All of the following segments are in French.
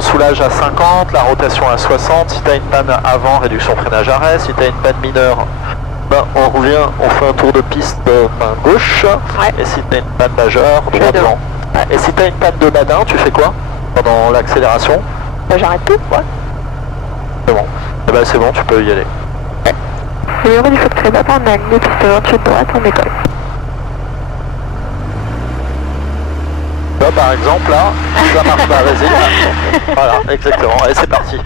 en soulage à 50, la rotation à 60. Si tu as une panne avant, réduction freinage arrêt. Si tu as une panne mineure, ben, on revient, on fait un tour de piste main gauche. Ouais. Et si tu as une panne majeure, droit devant. Ouais. Et si tu as une panne de badin, tu fais quoi pendant l'accélération? Bah, j'arrête tout. Ouais. C'est bon. Eh ben, c'est bon, tu peux y aller. Numéro du Fox Papa, on a une piste 28 droite, on décolle. Là, par exemple, là, ça marche pas, vas-y. Là. Voilà, exactement. Allez, c'est parti.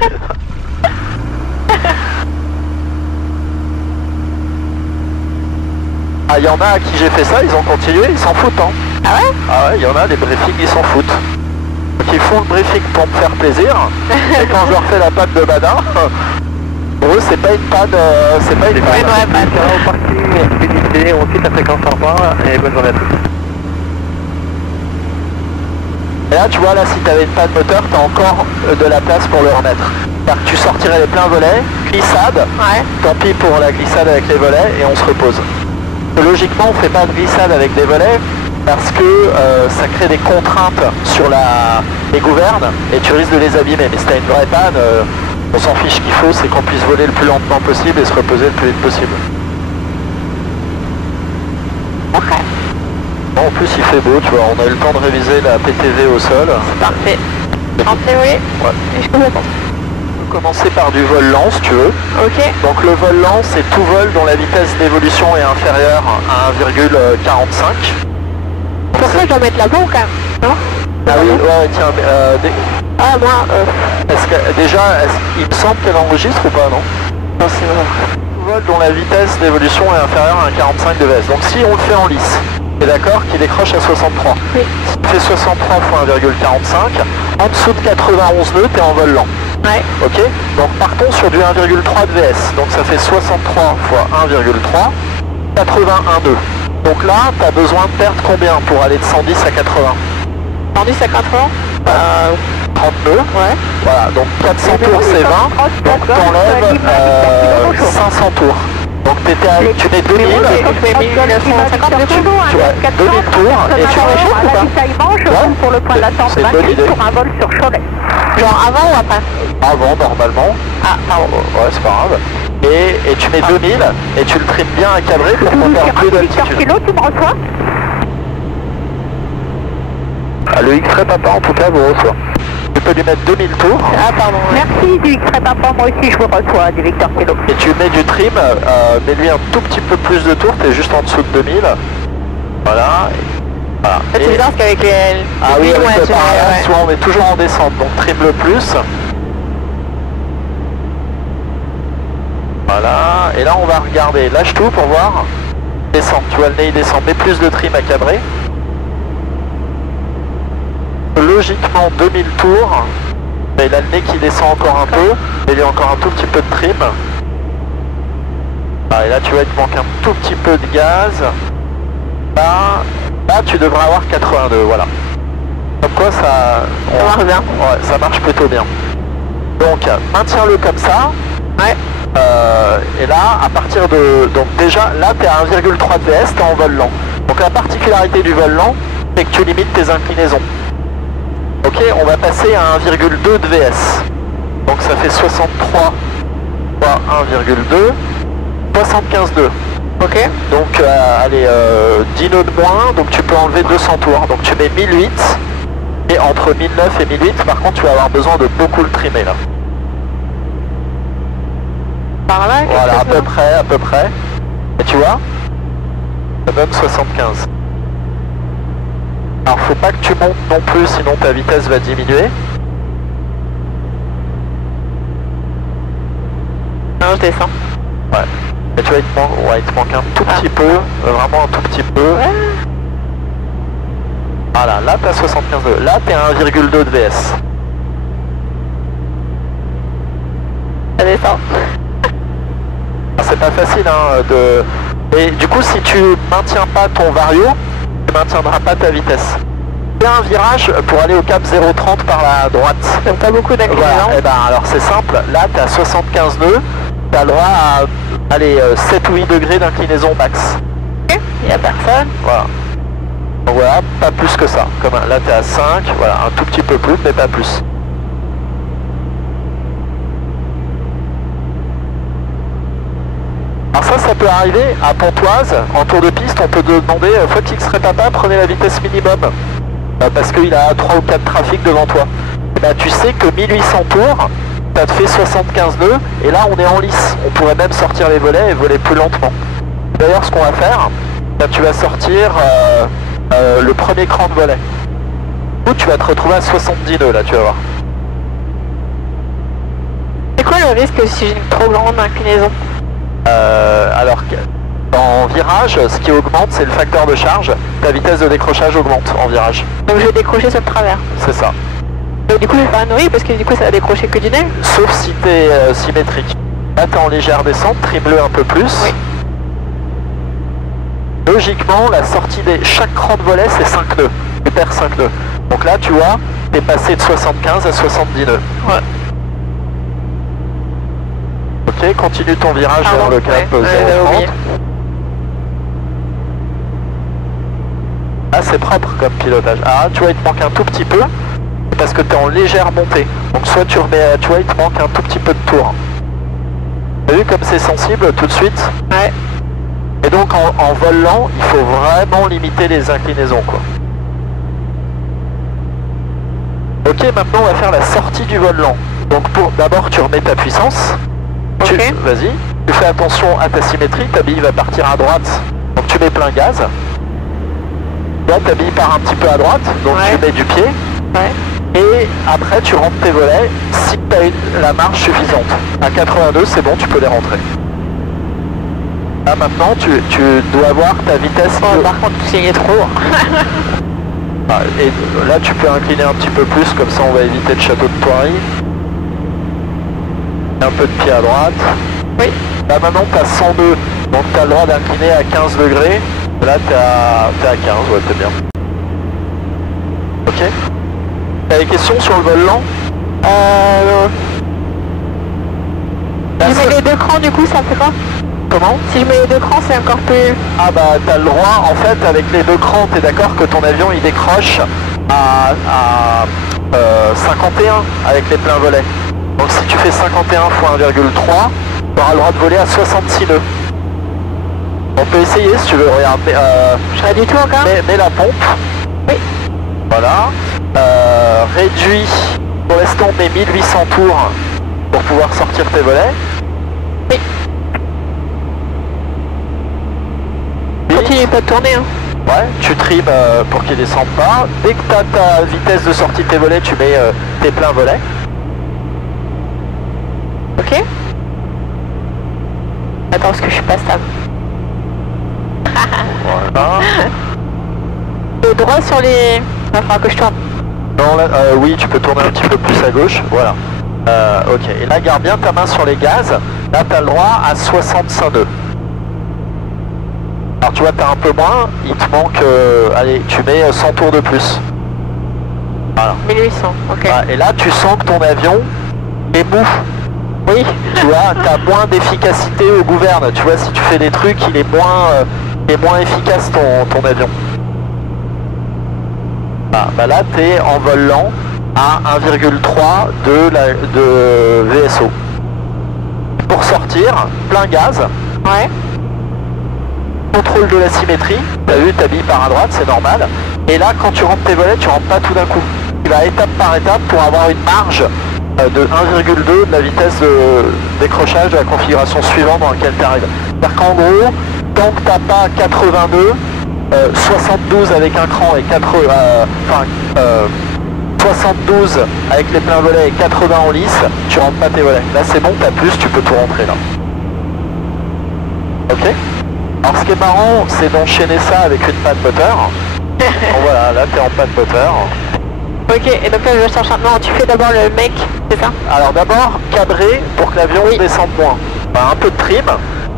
Ah, il y en a à qui j'ai fait ça, ils ont continué, ils s'en foutent, hein. Ah ouais? Ah ouais, il y en a, des briefings, ils s'en foutent. Donc, ils font le briefing pour me faire plaisir, et quand je leur fais la panne de badin, pour eux, c'est pas une panne, c'est pas une panne. Une vraie panne. Au parking, fidélité, on quitte la fréquence en bas, et bonne journée à tous. Et là, tu vois, là, si tu avais une panne moteur, tu as encore de la place pour le remettre. C'est-à-dire que tu sortirais les pleins volets, glissade, Ouais. tant pis pour la glissade avec les volets, et on se repose. Logiquement, on ne fait pas de glissade avec des volets, parce que ça crée des contraintes sur les gouvernes, et tu risques de les abîmer. Mais si tu as une vraie panne, on s'en fiche. Ce qu'il faut, c'est qu'on puisse voler le plus lentement possible et se reposer le plus vite possible. Ok. Bon, en plus, il fait beau, tu vois, on a eu le temps de réviser la PTV au sol. Parfait. En théorie, Ouais. et je comprends. On peut commencer par du vol lent, si tu veux. Ok. Donc le vol lent, c'est tout vol dont la vitesse d'évolution est inférieure à 1,45. Pour ça, je dois mettre là-bas ou quand même? Non? Ah oui, ouais, tiens, Ah, moi, est-ce que, déjà, il me semble qu'elle enregistre ou pas, non? non, c'est vrai. Tout vol dont la vitesse d'évolution est inférieure à 1,45 de VS. Donc si on le fait en lice, t'es d'accord qu'il décroche à 63. Oui. Si tu fais 63 fois 1,45, en dessous de 91 nœuds, t'es en vol lent. Ouais. Ok, donc partons sur du 1,3 de VS, donc ça fait 63 fois 1,3, 81 nœuds. Donc là, tu as besoin de perdre combien pour aller de 110 à 80? 110 à 80? 30 nœuds. Ouais. Voilà, donc 400 tours c'est 20, donc t'enlèves 500 tours. Donc tu mets 2000, Je mets 1950 dessus. tu vois, 2000 tours et tu réchauffes ou pas? Ouais, pour le point de la c'est une bonne idée. pour un vol sur Cholet. Genre avant ou après? Avant normalement. Ah, pardon. Ouais, c'est pas grave. Et tu mets 2000 et tu le trimes bien à cadrer pour qu'on perde plus d'altitude. Kilo, tu me reçois? Ah, le X-Ray Papa en tout cas vous reçoit. Tu peux lui mettre 2000 tours. Ah, pardon. Merci du X-Ray Papa, moi aussi je vous reçois, du Victor Kilo. Et tu mets du trim, mets-lui un tout petit peu plus de tours, t'es juste en dessous de 2000. Voilà. Voilà. C'est Et- bizarre parce qu'avec les... Ah oui, avec le parallèle, ouais. soit on est toujours en descente, donc trim le plus. Voilà, et là on va regarder, lâche tout pour voir. Descend, tu vois le nez il descend, mets plus de trim à cadrer. Logiquement 2000 tours, mais il a le nez qui descend encore un peu, et il y a encore un tout petit peu de trim. Ah, et là tu vois il te manque un tout petit peu de gaz. Là tu devrais avoir 82, voilà. Comme quoi ça... Ça marche bien. Ouais, ça marche plutôt bien. Donc maintiens-le comme ça. Ouais. Et là, à partir de... Donc déjà, là tu es à 1,3 de VS, tu es en vol lent. Donc la particularité du vol lent, c'est que tu limites tes inclinaisons. Ok, on va passer à 1,2 de VS. Donc ça fait 63 fois 1,2, 75,2. Ok, donc allez, 10 nœuds de moins, donc tu peux enlever 200 tours. Donc tu mets 1008, et entre 1009 et 1008, par contre tu vas avoir besoin de beaucoup le trimer là. Par là? Voilà, à peu près. Et tu vois, ça donne 75. Alors faut pas que tu montes non plus, sinon ta vitesse va diminuer. Non, je descends. Ouais. Et tu vois, il te manque un tout petit peu, vraiment un tout petit peu. Voilà, là t'as 75. Là t'es à 1,2 de VS. Ça descend. C'est pas facile hein, de... Et du coup si tu maintiens pas ton vario, tu maintiendras pas ta vitesse. Il y a un virage pour aller au cap 0,30 par la droite. Donc pas beaucoup d'inclinaison. Voilà, et ben alors c'est simple, là tu as 75 nœuds, tu as le droit à allez, 7 ou 8 degrés d'inclinaison max. Il n'y a personne. Voilà. Donc voilà, pas plus que ça. Comme là tu es à 5, voilà, un tout petit peu plus, mais pas plus. ça peut arriver à Pontoise, en tour de piste, on peut te demander, fois qu'il serait papa, prenez la vitesse minimum. Parce qu'il a 3 ou 4 trafics devant toi. Et bah, tu sais que 1800 tours, ça te fait 75 nœuds, et là on est en lice. On pourrait même sortir les volets et voler plus lentement. D'ailleurs, ce qu'on va faire, là, tu vas sortir le premier cran de volet. Ou tu vas te retrouver à 70 nœuds, là, tu vas voir. C'est quoi le risque si j'ai une trop grande inclinaison? Alors, en virage, ce qui augmente, c'est le facteur de charge. Ta vitesse de décrochage augmente en virage. Donc je vais décrocher sur le travers. C'est ça. Donc du coup je vais faire un oui parce que du coup ça va décrocher que du nez. Sauf si tu es symétrique. Là, tu es en légère descente, trim-le un peu plus. Oui. Logiquement, la sortie des... Chaque cran de volet, c'est 5 nœuds. Tu perds 5 nœuds. Donc là, tu vois, tu es passé de 75 à 70 nœuds. Ouais. Ok, continue ton virage vers le cap 0,30. Ah, c'est propre comme pilotage. Ah, tu vois, il te manque un tout petit peu, parce que tu es en légère montée. Donc soit tu remets, tu vois, il te manque un tout petit peu de tour. T'as vu comme c'est sensible tout de suite? Ouais. Et donc en vol lent, il faut vraiment limiter les inclinaisons, quoi. Ok, maintenant on va faire la sortie du vol lent. Donc d'abord tu remets ta puissance. Ok. Vas-y. Tu fais attention à ta symétrie, ta bille va partir à droite. Donc tu mets plein gaz. Là ta bille part un petit peu à droite, donc ouais. tu mets du pied. Ouais. Et après tu rentres tes volets si tu as la marge suffisante. À 82 c'est bon, tu peux les rentrer. Là maintenant tu dois avoir ta vitesse. Oh, par contre c'est trop. Ah, et là tu peux incliner un petit peu plus, comme ça on va éviter le château de Thoiry. Un peu de pied à droite. Oui. Là maintenant tu as 100 nœuds, donc tu as le droit d'incliner à 15 degrés. Là t'es à 15, ouais t'es bien. Ok. T'as des questions sur le vol lent? Si je mets les deux crans du coup ça fait quoi? Comment? Si je mets les deux crans c'est encore plus... Ah bah t'as le droit, en fait avec les deux crans, t'es d'accord que ton avion il décroche à 51 avec les pleins volets. Donc si tu fais 51 x 1,3, tu auras le droit de voler à 66 nœuds. On peut essayer si tu veux, regarde. Je serai du tout encore? Mets la pompe. Oui. Voilà. Réduis, pour l'instant on met 1800 tours pour pouvoir sortir tes volets. Oui. Continue pas de tourner hein. Ouais, tu trimes pour qu'ils descendent pas. Dès que tu as ta vitesse de sortie de tes volets, tu mets tes pleins volets. Ok. Attends parce que je suis pas stable. Voilà. Le droit sur les... Il va falloir que je tourne. Non, là, oui, tu peux tourner un petit peu plus à gauche, voilà. Ok, et là, garde bien ta main sur les gaz. Là, tu as le droit à 65 nœuds. Alors, tu vois, tu as un peu moins. Il te manque... allez, tu mets 100 tours de plus. Voilà. 1800, ok. Voilà, et là, tu sens que ton avion est mou. Oui. Tu vois, tu as moins d'efficacité au gouverne. Tu vois, si tu fais des trucs, il est moins efficace ton avion. Ah, bah là, tu es en vol lent à 1,3 de VSO. Pour sortir, plein gaz. Ouais. Contrôle de la symétrie. Tu as vu, ta bille part à droite, c'est normal. Et là, quand tu rentres tes volets, tu rentres pas tout d'un coup. Tu vas étape par étape pour avoir une marge de 1,2 de la vitesse de décrochage de la configuration suivante dans laquelle tu arrives. C'est-à-dire qu'en gros, tant que tu n'as pas 80 nœuds, 72 avec un cran et 72 avec les pleins volets et 80 en lice, tu rentres pas tes volets. Là c'est bon, t'as plus, tu peux tout rentrer là. Ok. Alors ce qui est marrant, c'est d'enchaîner ça avec une panne moteur. Bon, voilà, là t'es en panne moteur. Ok, et donc là je cherche un... Non, tu fais d'abord le mec, c'est ça? Alors d'abord, cadrer pour que l'avion descende moins. Enfin, un peu de trim.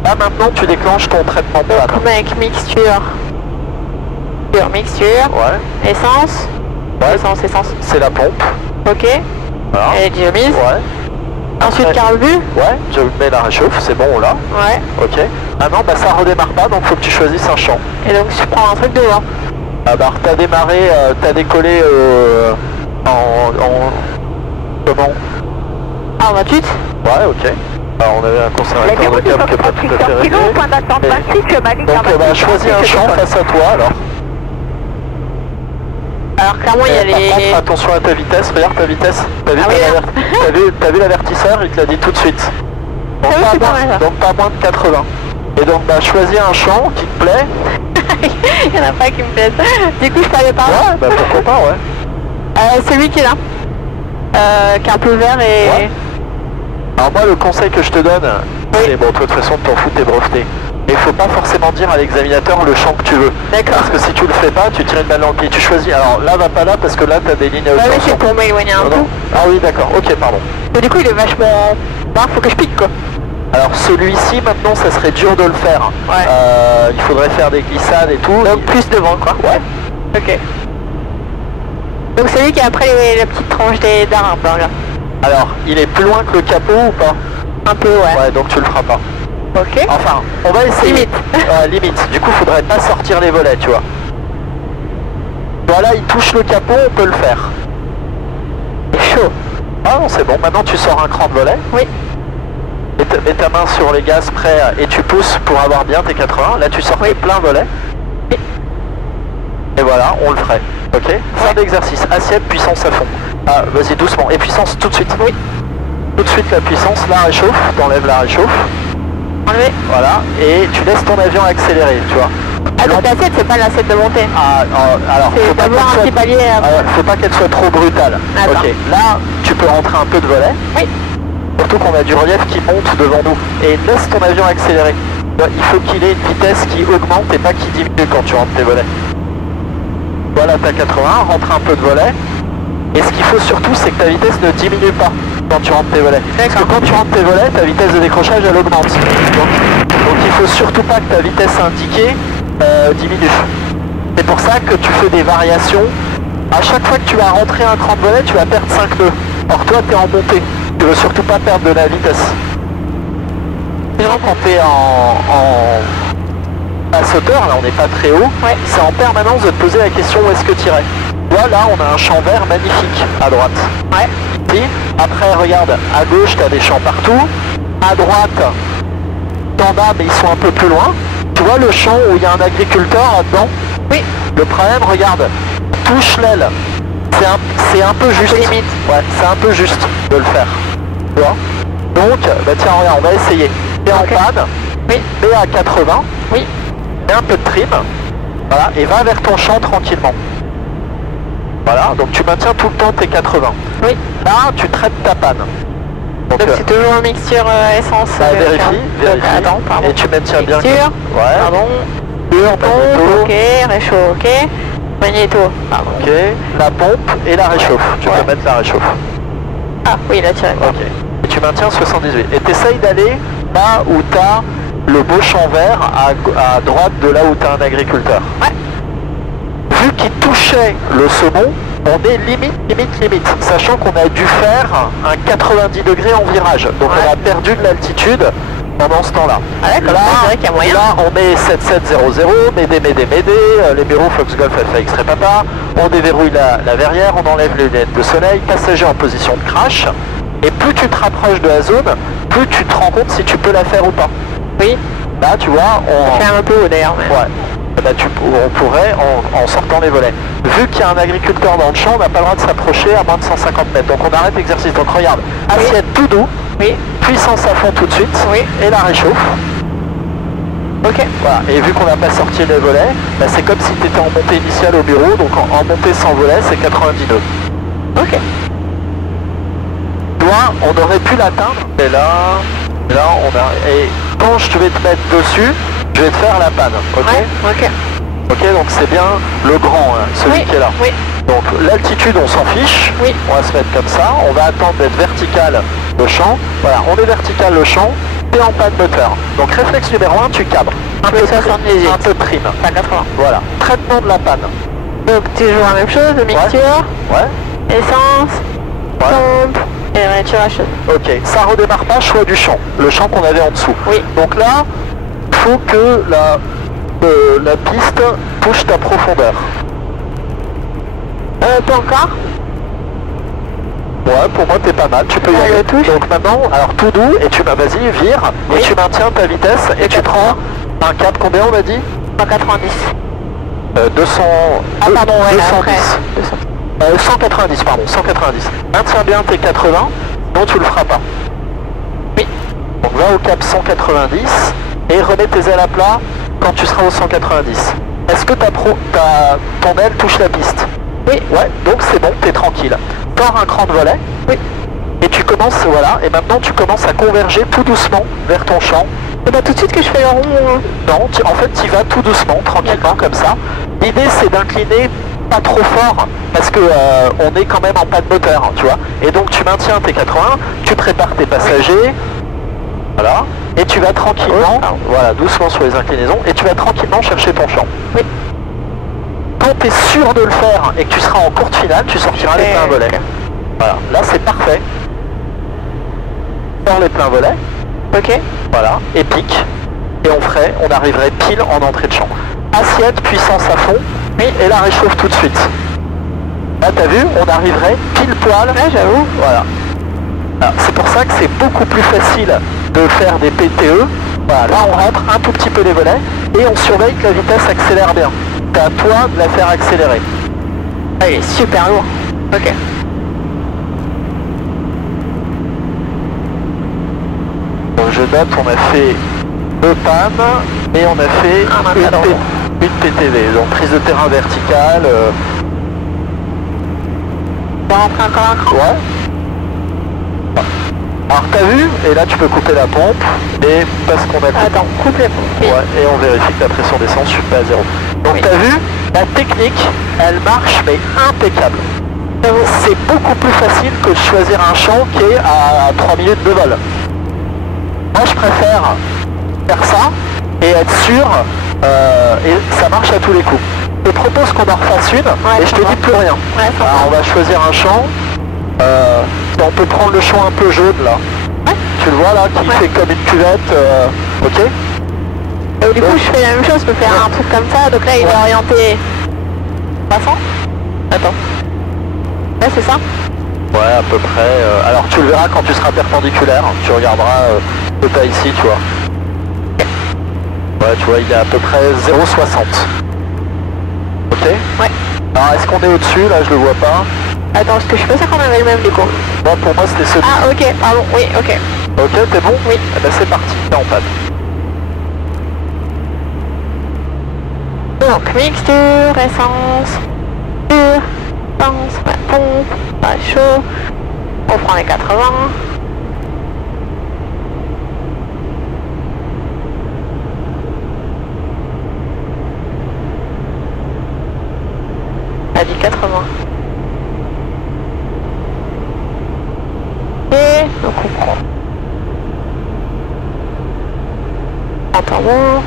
Là maintenant tu déclenches ton traitement de panne. Comme avec mixture. Mixture. Ouais. Essence. Ouais. Essence. C'est la pompe. Ok. Voilà. Elle est déjà mise. Ouais. Ensuite carbu. Ouais, je mets la réchauffe, c'est bon là. Ouais. Ok. Maintenant bah ça redémarre pas, donc faut que tu choisisses un champ. Et donc je prends un truc devant. Ah bah t'as démarré, t'as décollé en comment? Ah, en 28. Ouais, ok. Alors on avait un conservateur de câble qui n'est pas tout à fait réglé. Point d'attente 26, ma ligne. Donc bah, choisis un champ face à toi alors. Alors clairement il y a Par les... contre attention à ta vitesse, regarde ta vitesse. T'as vu, Ah oui, t'as vu l'avertisseur, il te l'a dit tout de suite. Donc, Ah oui, c'est pas mal, ça. donc pas moins de 80. Et donc bah choisis un champ qui te plaît. Il n'y en a pas qui me plaisent. Du coup je peux aller par là. Ouais, bah pourquoi pas, ouais. Celui qui est là. Qui est un peu vert et... Ouais. Alors moi le conseil que je te donne, c'est bon, de toute façon t'en fous, t'es breveté. Mais il faut pas forcément dire à l'examinateur le champ que tu veux. D'accord. Parce que si tu le fais pas, tu tires une balle dans le pied. Tu choisis. Alors là, va pas là parce que là, t'as des lignes à Ouais, mais tension. c'est pour m'éloigner un Non, peu. non. Ah oui, d'accord. Ok, pardon. Mais du coup il est vachement... Bah faut que je pique quoi. Alors celui-ci, maintenant, ça serait dur de le faire. Ouais. Il faudrait faire des glissades et tout. Donc plus devant quoi. Ouais. Ok. Donc celui qui est après la petite tranche d'arbre là. Alors, il est plus loin que le capot ou pas? Un peu ouais. Ouais, donc tu le feras pas. Ok. Enfin, on va essayer. Limite. Ouais, limite. Du coup, faudrait pas sortir les volets, tu vois. Voilà, il touche le capot, on peut le faire. C'est chaud. Ah non, c'est bon. Maintenant, tu sors un cran de volet. Oui. Mets ta main sur les gaz prêts et tu pousses pour avoir bien tes 80. Là, tu sors tes plein volet. Oui. Et voilà, on le ferait. Ok. Fin d'exercice. Assiette, puissance à fond. Ah, vas-y, doucement. Et puissance tout de suite. Oui. Tout de suite la puissance, la réchauffe. T'enlèves la réchauffe. Enlevé. Voilà. Et tu laisses ton avion accélérer, tu vois. Ah donc l'assiette c'est pas l'assiette de montée. Ah, alors, C'est faut pas d'abord qu'elle un petit soit- palier. faut pas qu'elle soit trop brutale. D'accord. Ok. Là, tu peux rentrer un peu de volet. Oui. Surtout qu'on a du relief qui monte devant nous. Et laisse ton avion accélérer. Il faut qu'il ait une vitesse qui augmente et pas qui diminue quand tu rentres tes volets. Voilà, t'as 80, rentre un peu de volet. Et ce qu'il faut surtout, c'est que ta vitesse ne diminue pas quand tu rentres tes volets. Parce que quand tu rentres tes volets, ta vitesse de décrochage, elle augmente. Donc il faut surtout pas que ta vitesse indiquée diminue. C'est pour ça que tu fais des variations. À chaque fois que tu vas rentrer un cran de volet, tu vas perdre 5 nœuds. Or toi, tu es en montée. Tu veux surtout pas perdre de la vitesse. Quand tu es en sauteur, là on n'est pas très haut, Ouais. c'est en permanence de te poser la question où est-ce que tu irais. Là, on a un champ vert magnifique à droite. Ouais. Ici. Après, regarde, à gauche, tu as des champs partout. À droite, t'en as, mais ils sont un peu plus loin. Tu vois le champ où il y a un agriculteur là-dedans? Oui. Le problème, regarde, touche l'aile. C'est un peu juste. limite. Ouais, c'est un peu juste de le faire. Tu vois? Donc, bah tiens, regarde, on va essayer. T'es Ok. en panne, Oui. mets à 80, Oui. mets un peu de trim, voilà, et va vers ton champ tranquillement. Voilà, donc tu maintiens tout le temps tes 80. Oui. Là, tu traites ta panne. Donc c'est toujours une mixture essence. bah, vérifie. Attends, pardon. Et tu maintiens bien. Mixture. Ouais. Pardon. Mixture, magnéto. Ok, réchaud, ok. Magnéto, pardon. Ok. La pompe et la réchauffe. Tu Ouais. peux mettre la réchauffe. Ah oui, il a tiré. Ok. Et tu maintiens 78. Et tu essayes d'aller là où tu as le beau champ vert à droite de là où tu as un agriculteur. Ouais. Vu qu'il touchait le saumon, on est limite, sachant qu'on a dû faire un 90 degrés en virage. Donc Ouais. on a perdu de l'altitude pendant ce temps-là. Ah d'accord, Là, c'est vrai qu'il y a moyen. là, on met 7700, Médé, les bureaux Fox Golf Alpha X-Ray Papa, on déverrouille la verrière, on enlève les lunettes de soleil, passager en position de crash, et plus tu te rapproches de la zone, plus tu te rends compte si tu peux la faire ou pas. Oui. Là, tu vois, Ça fait un peu haut d'ailleurs. Mais... Ouais. Bah, on pourrait en sortant les volets. Vu qu'il y a un agriculteur dans le champ, on n'a pas le droit de s'approcher à moins de 150 mètres. Donc on arrête l'exercice. Donc regarde, assiette tout doux, Oui. puissance à fond tout de suite, Oui. et la réchauffe. Ok. Voilà. Et vu qu'on n'a pas sorti les volets, bah, c'est comme si tu étais en montée initiale au bureau. Donc en montée sans volet, c'est 90 nœuds. Ok. Toi, on aurait pu l'atteindre, mais là, on a... Et quand je vais te mettre dessus, je vais te faire la panne, ok? Ouais. Ok. Ok, donc c'est bien le grand, hein, celui Oui. qui est là. Oui. Donc l'altitude, on s'en fiche. Oui. On va se mettre comme ça. On va attendre d'être vertical le champ. Voilà, on est vertical le champ. T'es en panne moteur. Donc réflexe numéro 1, tu cabres. Un peu de trim. Un peu de trim. Pas 80. Voilà. Traitement de la panne. Donc toujours la même chose, de mixture, Ouais. essence, Ouais. pompe et réturage. Ok. Ça redémarre pas, choix du champ. Le champ qu'on avait en dessous. Oui. Donc là, il faut que la piste touche ta profondeur. Pas encore. Ouais, pour moi t'es pas mal, tu peux y aller. Touche. Donc maintenant, alors tout doux, et tu vas-y, vire, et tu maintiens ta vitesse, et tu prends un cap, combien on m'a dit? 190. 200... Ah pardon, ouais, 210. 190, pardon, 190. Maintiens bien tes 80, non tu le feras pas. Oui. Donc va au cap 190, et remets tes ailes à plat quand tu seras au 190. Est-ce que ton aile touche la piste? Oui. Ouais, donc c'est bon, t'es tranquille. Pars un cran de volet. Oui. Et tu commences, voilà, et maintenant tu commences à converger tout doucement vers ton champ. Et bah tout de suite que je fais le rond. Non, en fait tu vas tout doucement, tranquillement comme ça. L'idée c'est d'incliner pas trop fort, parce que on est quand même en panne moteur, tu vois. Et donc tu maintiens tes 80, tu prépares tes passagers, voilà, et tu vas tranquillement, voilà, doucement sur les inclinaisons, et tu vas tranquillement chercher ton champ. Oui. Quand tu es sûr de le faire et que tu seras en courte finale, tu sortiras les pleins volets. Okay. Voilà, là c'est parfait. Sors les pleins volets. Ok. Voilà, et pique. Et on arriverait pile en entrée de champ. Assiette, puissance à fond, oui, et la réchauffe tout de suite. Là t'as vu, on arriverait pile poil. Ouais, j'avoue. Voilà. C'est pour ça que c'est beaucoup plus facile de faire des PTE. Voilà, là on rentre un tout petit peu les volets et on surveille que la vitesse accélère bien. C'est à toi de la faire accélérer. Ah, il est super lourd. Ok. Donc je note, on a fait 2 pannes et on a fait une PTV, donc prise de terrain verticale. On va rentrer encore un cran. Ouais. Alors t'as vu, et là tu peux couper la pompe, et parce qu'on a... Attends, coupe les pompes. Ouais, et on vérifie que la pression descend, je suis pas à 0. Donc oui. T'as vu, la technique, elle marche mais impeccable. C'est beaucoup plus facile que de choisir un champ qui est à 3 minutes de vol. Moi je préfère faire ça et être sûr, et ça marche à tous les coups. Je te propose qu'on en refasse une, ouais, et je te dis plus rien. Ouais, alors on va choisir un champ. On peut prendre le champ un peu jaune là. Ouais. Tu le vois là, qui fait comme une cuvette, ok. Et du coup je fais la même chose, je peux faire un truc comme ça, donc là il va orienter... Passant. Attends. Ouais, c'est ça. Ouais, à peu près. Alors tu le verras quand tu seras perpendiculaire, tu regarderas le pas ici, tu vois. Ouais, tu vois, il est à peu près 0,60. Ok. Ouais. Alors est-ce qu'on est au-dessus, là je le vois pas. Attends, parce que je suis pas sûr qu'on avait le même du coup. Bon, pour moi c'était celui. Ah ok, pardon, oui, ok. Ok, t'es bon? Oui. Eh ben c'est parti, t'es en panne. Donc, mixture, essence, pompe, pas chaud. On prend les 80. A dit 80. Et donc on prend. Entendons.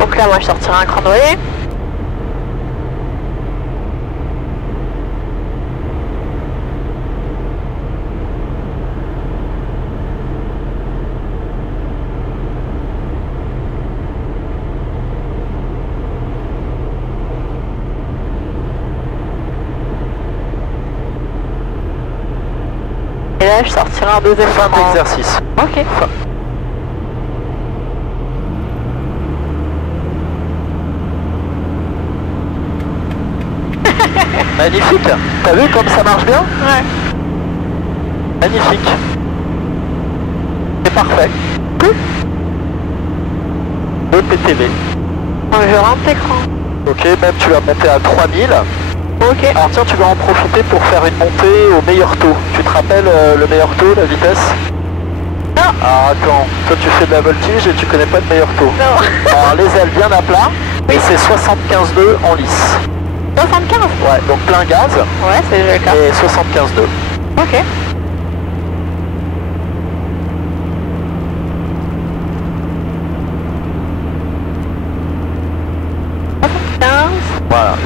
Donc là, moi, je sortirai un cran de relais. Et là, je sortirai un deuxième Fin cran. d'exercice. Ok. Fin. Magnifique. T'as vu comme ça marche bien? Ouais. Magnifique. C'est parfait. Le PTV. Donc, je rentre l'écran. Ok, même tu vas monter à 3000. Ok. Alors tiens, tu vas en profiter pour faire une montée au meilleur taux. Tu te rappelles le meilleur taux, la vitesse? Non. Alors attends, toi tu fais de la voltige et tu connais pas le meilleur taux. Non. Alors les ailes bien à plat, Oui. et c'est 75,2 en lice. 75. Ouais, donc plein gaz Ouais, c'est le cas. et 75,2. Ok.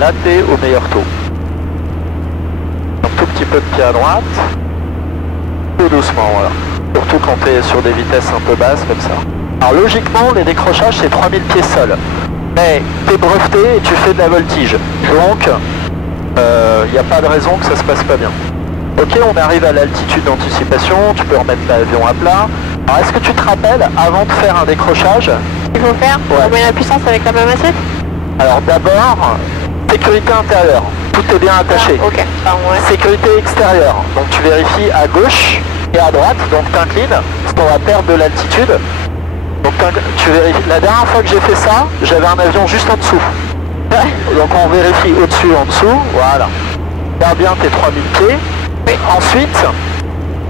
là t'es au meilleur taux. Un tout petit peu de pied à droite. Tout doucement, voilà. Surtout quand tu es sur des vitesses un peu basses comme ça. Alors logiquement, les décrochages c'est 3000 pieds sol. Mais tu es breveté et tu fais de la voltige. Donc, il n'y a pas de raison que ça se passe pas bien. Ok, on arrive à l'altitude d'anticipation, tu peux remettre l'avion à plat. Alors est-ce que tu te rappelles, avant de faire un décrochage... Il faut faire pour mettre la puissance avec la même assiette? Alors d'abord, sécurité intérieure, tout est bien attaché. Ah, ok. Ah, ouais. Sécurité extérieure, donc tu vérifies à gauche et à droite, donc t'inclines, parce qu'on va perdre de l'altitude. Donc tu vérifies. La dernière fois que j'ai fait ça, j'avais un avion juste en dessous. Donc on vérifie au-dessus, en dessous, voilà. Garde bien tes 3000 pieds. Mais ensuite,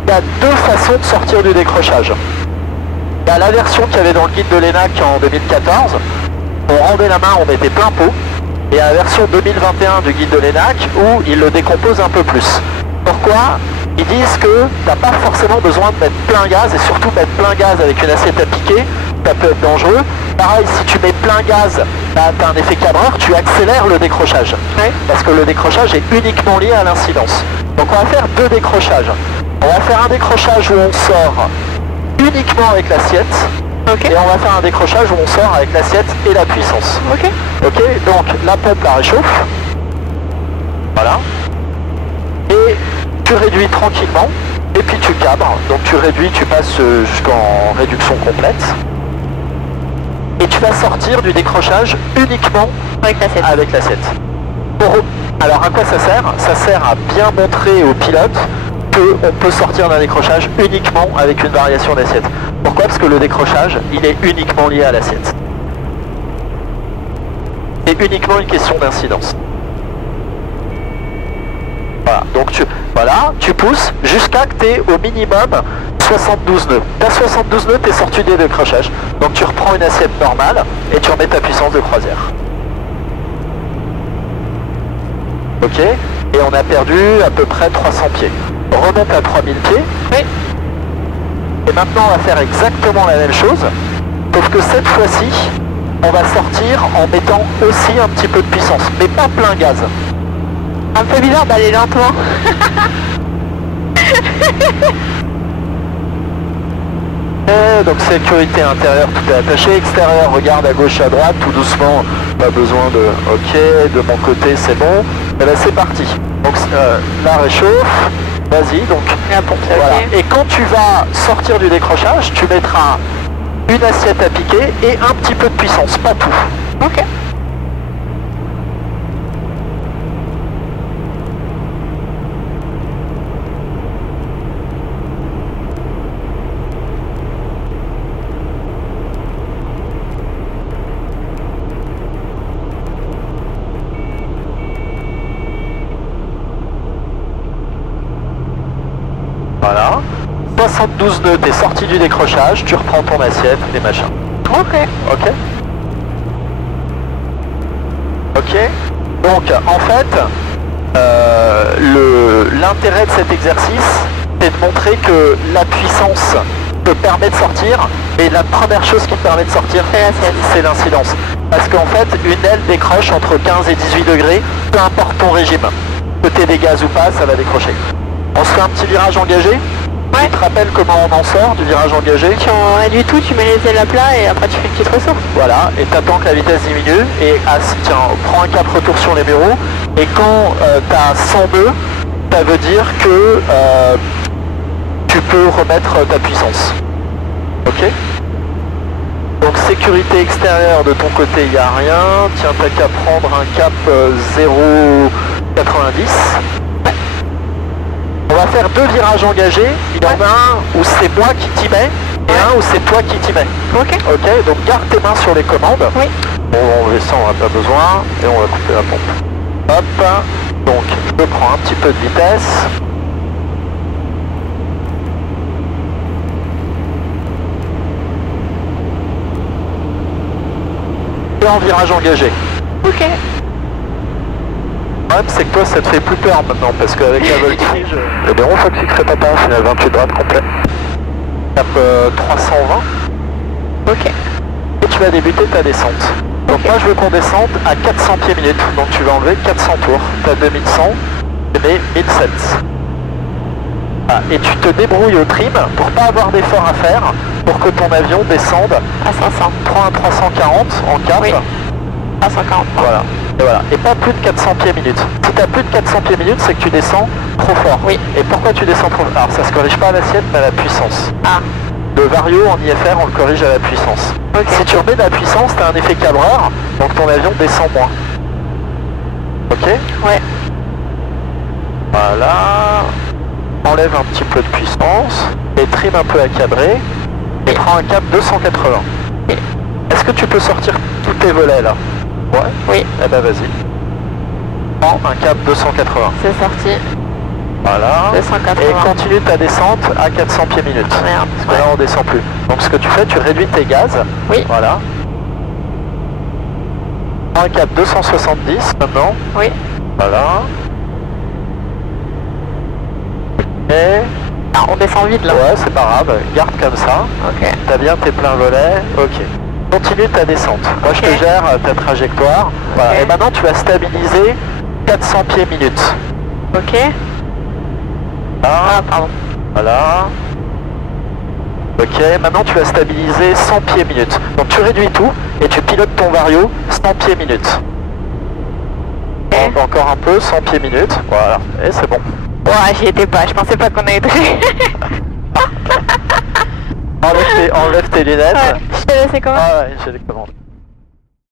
il y a deux façons de sortir du décrochage. Il y a la version qu'il y avait dans le guide de l'ENAC en 2014. On rendait la main, on mettait plein pot. Et la version 2021 du guide de l'ENAC où ils le décomposent un peu plus. Pourquoi? Ils disent que tu n'as pas forcément besoin de mettre plein gaz et surtout mettre plein gaz avec une assiette à piquer, ça peut être dangereux. Pareil, si tu mets plein gaz, tu as un effet cadreur, tu accélères le décrochage. Oui. Parce que le décrochage est uniquement lié à l'incidence. Donc on va faire deux décrochages. On va faire un décrochage où on sort uniquement avec l'assiette. Okay. Et on va faire un décrochage où on sort avec l'assiette et la puissance. Ok. Ok, donc la pompe la réchauffe. Voilà. Et tu réduis tranquillement. Et puis tu cabres. Donc tu réduis, tu passes jusqu'en réduction complète. Et tu vas sortir du décrochage uniquement avec l'assiette. Alors à quoi ça sert? Ça sert à bien montrer au pilote qu'on peut sortir d'un décrochage uniquement avec une variation d'assiette. Pourquoi? Parce que le décrochage, il est uniquement lié à l'assiette. C'est uniquement une question d'incidence. Voilà, donc tu pousses jusqu'à que tu aies au minimum 72 nœuds. Tu as 72 nœuds, tu es sorti des décrochages. Donc tu reprends une assiette normale et tu remets ta puissance de croisière. Ok? Et on a perdu à peu près 300 pieds. Remonte à 3000 pieds. Oui. Et maintenant on va faire exactement la même chose, sauf que cette fois-ci, on va sortir en mettant aussi un petit peu de puissance, mais pas plein gaz. Un peu bizarre d'aller lentement. Et donc sécurité intérieure, tout est attaché, extérieur, regarde à gauche, à droite, tout doucement, pas besoin de... Ok, de mon côté c'est bon. Et ben c'est parti. Donc la réchauffe. Vas-y, donc voilà. Okay. Et quand tu vas sortir du décrochage, tu mettras une assiette à piquer et un petit peu de puissance, pas tout. Ok. Voilà. 72 nœuds, t'es sorti du décrochage, tu reprends ton assiette et machin. Ok. Ok. Ok. Donc en fait, l'intérêt de cet exercice, c'est de montrer que la puissance te permet de sortir, mais la première chose qui te permet de sortir, c'est l'incidence. Parce qu'en fait, une aile décroche entre 15 et 18 degrés, peu importe ton régime. Que t'aies des gaz ou pas, ça va décrocher. On se fait un petit virage engagé. Ouais. Tu te rappelles comment on en sort du virage engagé? Tu en réduis tout, tu mets les ailes à plat et après tu fais une petite ressource. Voilà, et t'attends que la vitesse diminue et tiens, prends un cap retour sur les bureaux et quand tu as 100 nœuds, ça veut dire que tu peux remettre ta puissance. Ok? Donc sécurité extérieure de ton côté, il n'y a rien. Tiens, t'as qu'à prendre un cap 0,90. On va faire deux virages engagés. Il y en a un où c'est moi qui t'y mets et un où c'est toi qui t'y mets. Ok. Ok, donc garde tes mains sur les commandes. Oui. Bon, on descend, on n'a pas besoin et on va couper la pompe. Hop. Donc je prends un petit peu de vitesse. Et en virage engagé. Ok. Le problème c'est que toi ça te fait plus peur maintenant parce qu'avec la voltige... Eh bien on faut que tu crées papa, final 28 droite complet. Cap 320. Ok. Et tu vas débuter ta descente. Donc Ok. moi je veux qu'on descende à 400 pieds minutes. Donc tu vas enlever 400 tours. Tu as 2100, tu mets 1007. Ah, et tu te débrouilles au trim pour pas avoir d'effort à faire pour que ton avion descende À 500. 340 en cap. Oui. À 140. Voilà. Et voilà. Et pas plus de 400 pieds minutes. Si tu as plus de 400 pieds minutes, c'est que tu descends trop fort. Oui. Et pourquoi tu descends trop fort? Alors ça se corrige pas à l'assiette mais à la puissance. Ah. Le vario en IFR on le corrige à la puissance. Ok. Si tu remets de la puissance, tu as un effet cabreur, donc ton avion descend moins. Ok? Ouais. Voilà. Enlève un petit peu de puissance et trim un peu à cabrer et prends un cap 280. Oui. Est-ce que tu peux sortir tous tes volets là? Ouais? Oui. Eh ben vas-y. Prends un cap 280. C'est sorti. Voilà. 280. Et continue ta descente à 400 pieds minutes. Ah, merde. Parce que là on descend plus. Donc ce que tu fais, tu réduis tes gaz. Oui. Voilà. Prends un cap 270 maintenant. Oui. Voilà. Et Ah, on descend vite là. ouais, c'est pas grave, garde comme ça. Ok. T'as bien tes pleins volets, ok. Continue ta descente. Moi je Ok. te gère ta trajectoire. Voilà. Ok. Et maintenant tu vas stabiliser 400 pieds minutes. Ok. Là, Ah, pardon. voilà. Ok, maintenant tu vas stabiliser 100 pieds minutes. Donc tu réduis tout et tu pilotes ton vario 100 pieds minutes. Ok. Donc, encore un peu, 100 pieds minutes. Voilà, et c'est bon. Ouais, j'y étais pas. Je pensais pas qu'on avait touché. Enlève tes lunettes. Ouais. Je te laissais comment? Ah ouais, j'ai des commandes.